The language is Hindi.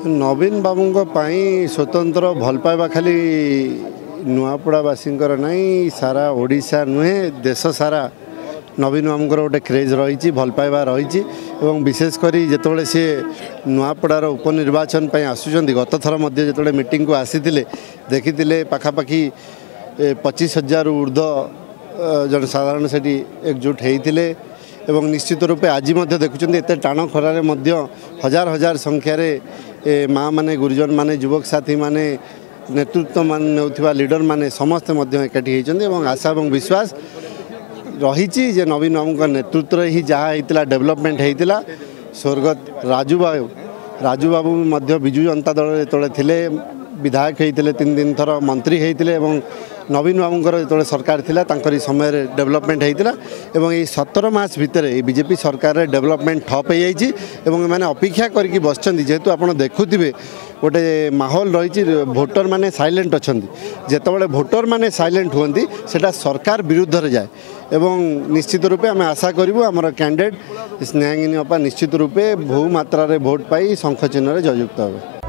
नवीन बाबू स्वतंत्र भल पाइबा खाली नुआपड़ावासी नहीं सारा ओडिशा नुहे देश सारा नवीन बाबूर गोटे क्रेज रही भल पाइबा रही विशेषकर जिते सी नुआपड़ार उपनिर्वाचन आसुँच गत थर जो मीटिंग को आसी देखी पाखापाखि 25,000 ऊर्ध्व जनसाधारण से एकजुट होते एवं निश्चित रूपे आज देखुं एत टाण खरार हजार हजार संख्यार माँ माने गुरुजन माने युवक साथी माने नेतृत्व मान नेउथिबा लीडर माने समस्ते एकाठी होती आशा और विश्वास रही नवीन बाबू नेतृत्व ही जहाँ होता डेवलपमेंट होता स्वर्गत राजू बाबू विजु जनता दल जो विधायक होते 3 थर मंत्री होते नवीन बाबूर जो सरकार थिला तांकरी समय डेवलपमेंट होता और ये 17 मास भितर बीजेपी सरकार डेवलपमेंट ठप हो मैंने अपेक्षा करके बसचंद जेहेतु आप देखुवे गोटे माहौल रही भोटर माने साइलेंट अच्छा जितेबाला भोटर माने साइलेंट हुंती सेटा सरकार विरुद्ध जाए एवं निश्चित रूपे आम आशा करूँ आमर कैंडिडेट स्नेहांगिनी अपा निश्चित रूपे बहु मात्रा भोट पाई शंख चिन्ह जययुक्त हे।